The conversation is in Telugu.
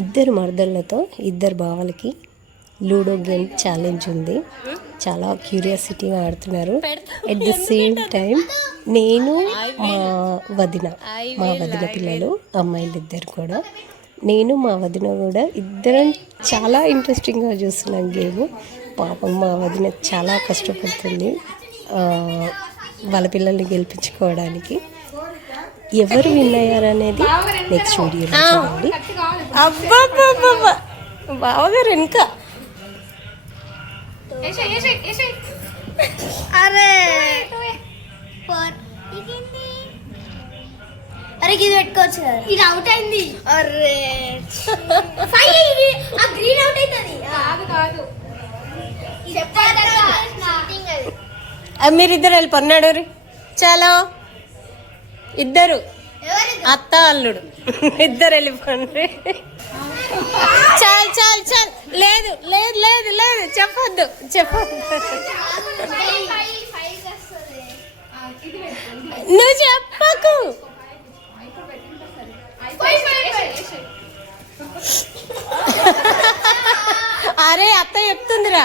ఇద్దరు మరదళ్ళతో ఇద్దరు బావలకి లూడో గేమ్ ఛాలెంజ్ ఉంది. చాలా క్యూరియాసిటీగా ఆడుతున్నారు. ఎట్ ద సేమ్ టైం నేను మా వదిన పిల్లలు అమ్మాయిలు ఇద్దరు కూడా, నేను మా వదిన కూడా ఇద్దరం చాలా ఇంట్రెస్టింగ్గా చూస్తున్నాం గేమ్. పాపం మా వదిన చాలా కష్టపడుతుంది వాళ్ళ పిల్లల్ని గెలిపించుకోవడానికి. ఎవరు విన్ అయ్యారనేది నెక్స్ట్ వీడియోలో చూడండి. అబ్బాబ్బాబ్బా బావగారు వెనుక. అరే అరే ఇది పెట్టుకోవచ్చు కదా. ఇది అవుట్ అయింది. అరే గ్రీన్ అవుట్ అవుతుంది. కాదు మీరిద్దరు వెళ్ళిపోన్నాడు. చలో ఇద్దరు అత్త అల్లుడు ఇద్దరు వెళ్ళిపోండి. చాలు చాలు చాలు. లేదు లేదు లేదు లేదు చెప్పొద్దు. నువ్వు చెప్పకు. అరే అత్త చెప్తుందిరా.